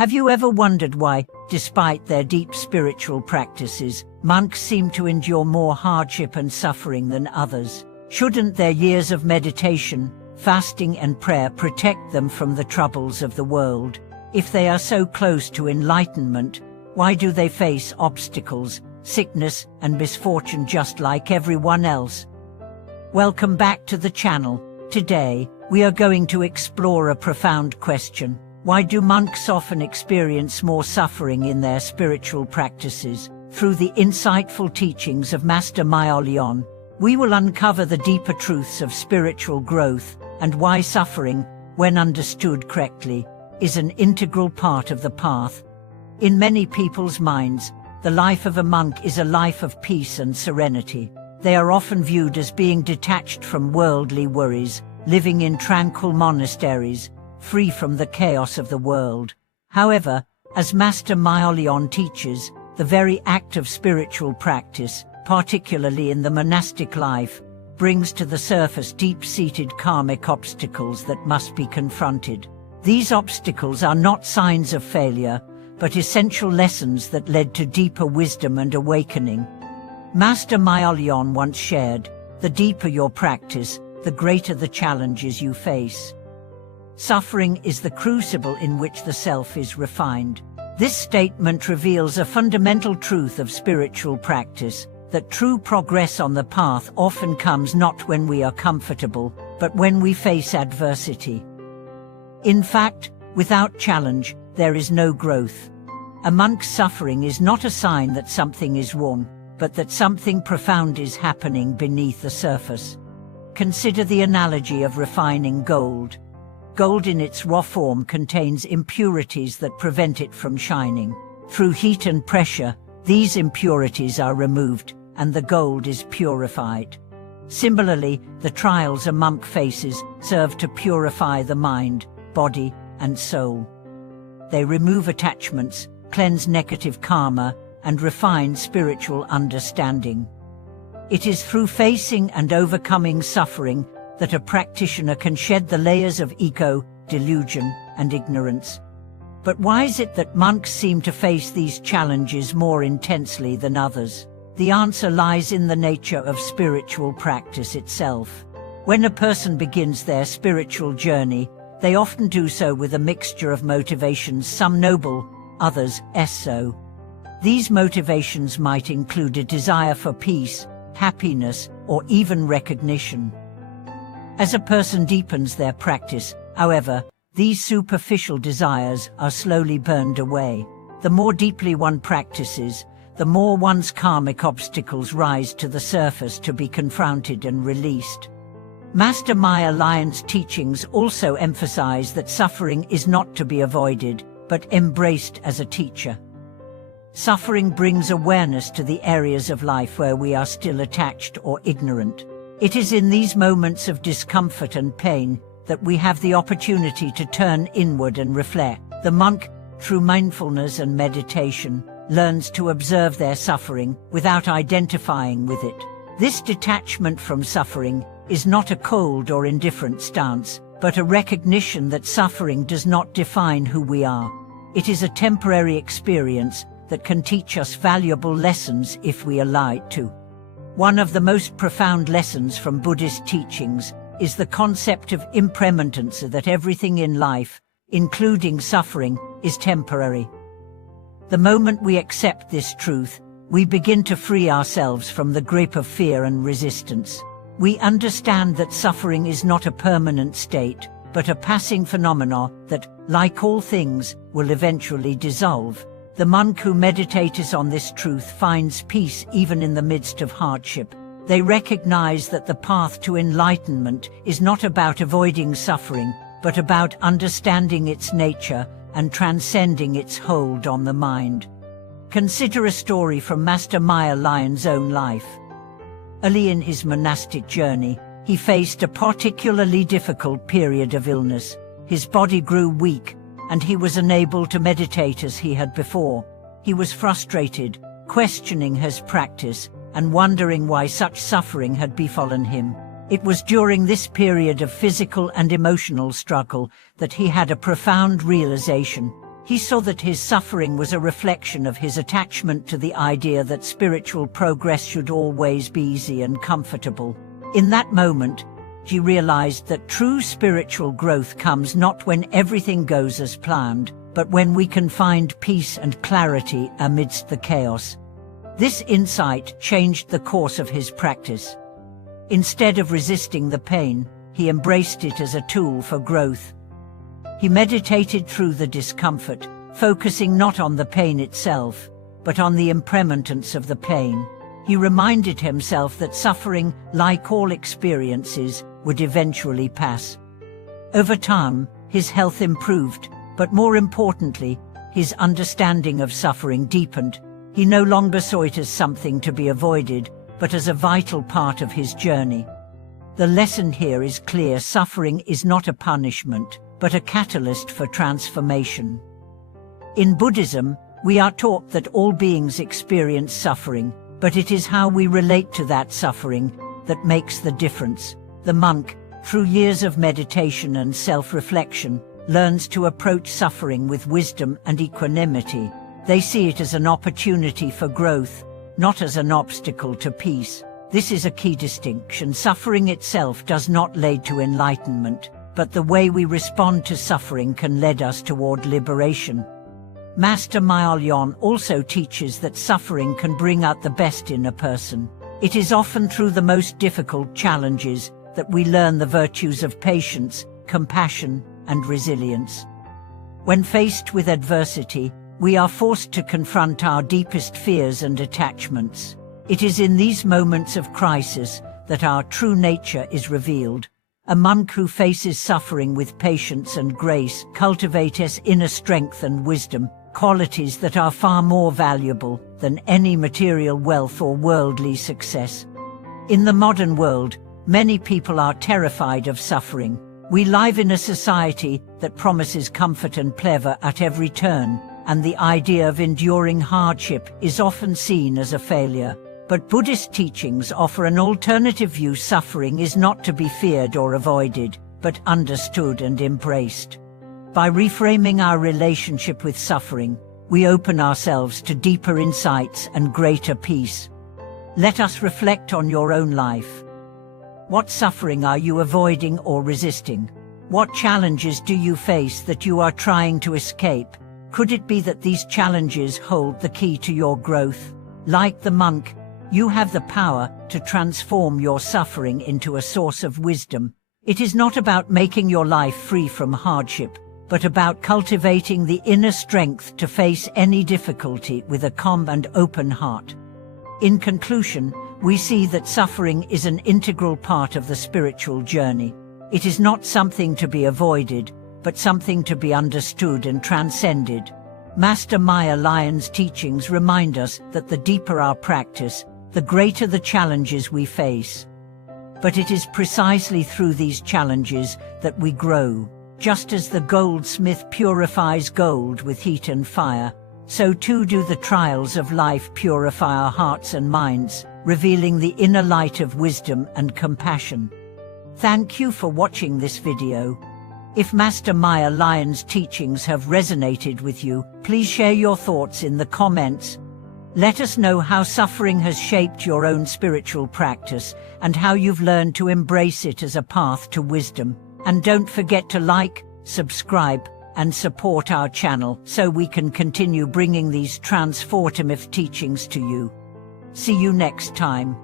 Have you ever wondered why, despite their deep spiritual practices, monks seem to endure more hardship and suffering than others? Shouldn't their years of meditation, fasting and prayer protect them from the troubles of the world? If they are so close to enlightenment, why do they face obstacles, sickness and misfortune just like everyone else? Welcome back to the channel. Today, we are going to explore a profound question. Why do monks often experience more suffering in their spiritual practices? Through the insightful teachings of Master Miaolian, we will uncover the deeper truths of spiritual growth and why suffering, when understood correctly, is an integral part of the path. In many people's minds, the life of a monk is a life of peace and serenity. They are often viewed as being detached from worldly worries, living in tranquil monasteries, free from the chaos of the world. However, as Master Miaolian teaches, the very act of spiritual practice, particularly in the monastic life, brings to the surface deep-seated karmic obstacles that must be confronted. These obstacles are not signs of failure, but essential lessons that led to deeper wisdom and awakening. Master Miaolian once shared, "The deeper your practice, the greater the challenges you face." Suffering is the crucible in which the self is refined. This statement reveals a fundamental truth of spiritual practice, that true progress on the path often comes not when we are comfortable, but when we face adversity. In fact, without challenge, there is no growth. A monk's suffering is not a sign that something is wrong, but that something profound is happening beneath the surface. Consider the analogy of refining gold. Gold in its raw form contains impurities that prevent it from shining. Through heat and pressure, these impurities are removed, and the gold is purified. Similarly, the trials a monk faces serve to purify the mind, body, and soul. They remove attachments, cleanse negative karma, and refine spiritual understanding. It is through facing and overcoming suffering that a practitioner can shed the layers of ego, delusion, and ignorance. But why is it that monks seem to face these challenges more intensely than others? The answer lies in the nature of spiritual practice itself. When a person begins their spiritual journey, they often do so with a mixture of motivations, some noble, others less so. These motivations might include a desire for peace, happiness, or even recognition. As a person deepens their practice, however, these superficial desires are slowly burned away. The more deeply one practices, the more one's karmic obstacles rise to the surface to be confronted and released. Master Miaolian's teachings also emphasize that suffering is not to be avoided, but embraced as a teacher. Suffering brings awareness to the areas of life where we are still attached or ignorant. It is in these moments of discomfort and pain that we have the opportunity to turn inward and reflect. The monk, through mindfulness and meditation, learns to observe their suffering without identifying with it. This detachment from suffering is not a cold or indifferent stance, but a recognition that suffering does not define who we are. It is a temporary experience that can teach us valuable lessons if we allow it to. One of the most profound lessons from Buddhist teachings is the concept of impermanence, that everything in life, including suffering, is temporary. The moment we accept this truth, we begin to free ourselves from the grip of fear and resistance. We understand that suffering is not a permanent state, but a passing phenomenon that, like all things, will eventually dissolve. The monk who meditates on this truth finds peace even in the midst of hardship. They recognize that the path to enlightenment is not about avoiding suffering, but about understanding its nature and transcending its hold on the mind. Consider a story from Master Miaolian's own life. Early in his monastic journey, he faced a particularly difficult period of illness. His body grew weak, and he was unable to meditate as he had before. He was frustrated, questioning his practice, and wondering why such suffering had befallen him. It was during this period of physical and emotional struggle that he had a profound realization. He saw that his suffering was a reflection of his attachment to the idea that spiritual progress should always be easy and comfortable. In that moment, he realized that true spiritual growth comes not when everything goes as planned, but when we can find peace and clarity amidst the chaos. This insight changed the course of his practice. Instead of resisting the pain, he embraced it as a tool for growth. He meditated through the discomfort, focusing not on the pain itself, but on the impermanence of the pain. He reminded himself that suffering, like all experiences, would eventually pass. Over time, his health improved, but more importantly, his understanding of suffering deepened. He no longer saw it as something to be avoided, but as a vital part of his journey. The lesson here is clear: suffering is not a punishment, but a catalyst for transformation. In Buddhism, we are taught that all beings experience suffering, but it is how we relate to that suffering that makes the difference. The monk, through years of meditation and self-reflection, learns to approach suffering with wisdom and equanimity. They see it as an opportunity for growth, not as an obstacle to peace. This is a key distinction. Suffering itself does not lead to enlightenment, but the way we respond to suffering can lead us toward liberation. Master Miaolian also teaches that suffering can bring out the best in a person. It is often through the most difficult challenges that we learn the virtues of patience, compassion, and resilience. When faced with adversity, we are forced to confront our deepest fears and attachments. It is in these moments of crisis that our true nature is revealed. A monk who faces suffering with patience and grace cultivates inner strength and wisdom, qualities that are far more valuable than any material wealth or worldly success. In the modern world, many people are terrified of suffering. We live in a society that promises comfort and pleasure at every turn, and the idea of enduring hardship is often seen as a failure. But Buddhist teachings offer an alternative view. Suffering is not to be feared or avoided, but understood and embraced. By reframing our relationship with suffering, we open ourselves to deeper insights and greater peace. Let us reflect on your own life. What suffering are you avoiding or resisting? What challenges do you face that you are trying to escape? Could it be that these challenges hold the key to your growth? Like the monk, you have the power to transform your suffering into a source of wisdom. It is not about making your life free from hardship, but about cultivating the inner strength to face any difficulty with a calm and open heart. In conclusion, we see that suffering is an integral part of the spiritual journey. It is not something to be avoided, but something to be understood and transcended. Master Miaolian's teachings remind us that the deeper our practice, the greater the challenges we face. But it is precisely through these challenges that we grow. Just as the goldsmith purifies gold with heat and fire, so too do the trials of life purify our hearts and minds, revealing the inner light of wisdom and compassion. Thank you for watching this video. If Master Miaolian's teachings have resonated with you, please share your thoughts in the comments. Let us know how suffering has shaped your own spiritual practice and how you've learned to embrace it as a path to wisdom. And don't forget to like, subscribe, and support our channel so we can continue bringing these transformative teachings to you. See you next time.